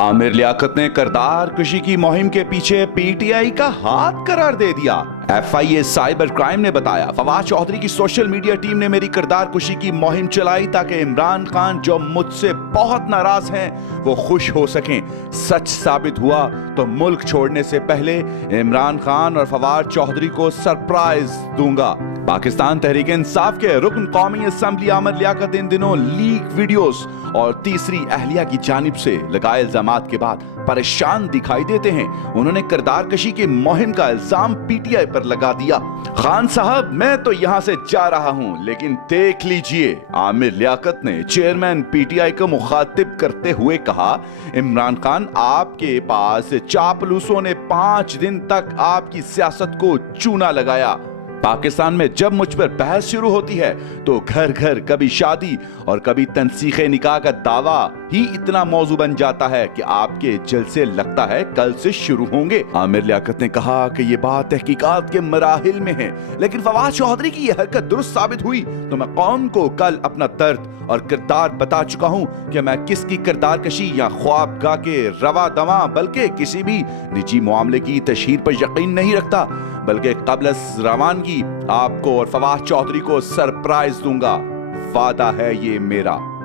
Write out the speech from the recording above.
आमिर लियाकत ने करतार कशी की मुहिम के पीछे पीटीआई का हाथ करार दे दिया। एफआईए साइबर क्राइम ने बताया, फवाद चौधरी की सोशल मीडिया टीम ने मेरी करतार कशी की मुहिम चलाई ताकि इमरान खान जो मुझसे बहुत नाराज हैं वो खुश हो सकें। सच साबित हुआ तो मुल्क छोड़ने से पहले इमरान खान और फवाद चौधरी को सरप्राइज दूंगा। पाकिस्तान तहरीक इंसाफ के रुकन कौमी असेंबली आमिर लियाकत इन दिनों लीक वीडियोस और तीसरी अहलिया की जानिब से लगाए इल्जामात के बाद परेशान दिखाई देते हैं। उन्होंने किरदार कशी की मुहिम का इल्जाम पीटीआई पर लगा दिया। खान साहब, मैं तो यहाँ से जा रहा हूँ, लेकिन देख लीजिए, आमिर लियाकत ने चेयरमैन पीटीआई को मुखातिब करते हुए कहा, इमरान खान, आपके पास चापलूसों ने 5 दिन तक आपकी सियासत को चूना लगाया। पाकिस्तान में जब मुझ पर बहस शुरू होती है तो घर घर कभी शादी और कभी तनसीखे निकाह का दावा ही इतना मौजू बन जाता है कि आपके जलसे लगता है कल से शुरू होंगे। आमिर लियाकत ने कहा कि ये बात तहकीकात के मराहिल में है, लेकिन फवाद चौधरी की यह हरकत दुरुस्त साबित हुई तो मैं कौम को कल अपना दर्द और किरदार बता चुका हूं कि मैं किसकी किरदार कशी या ख्वाबगाह के रवा दवा बल्कि किसी भी निजी मामले की तशहीर पर यकीन नहीं रखता, बल्कि क़ब्ल रवानगी आपको और फवाद चौधरी को सरप्राइज दूंगा। वादा है ये मेरा।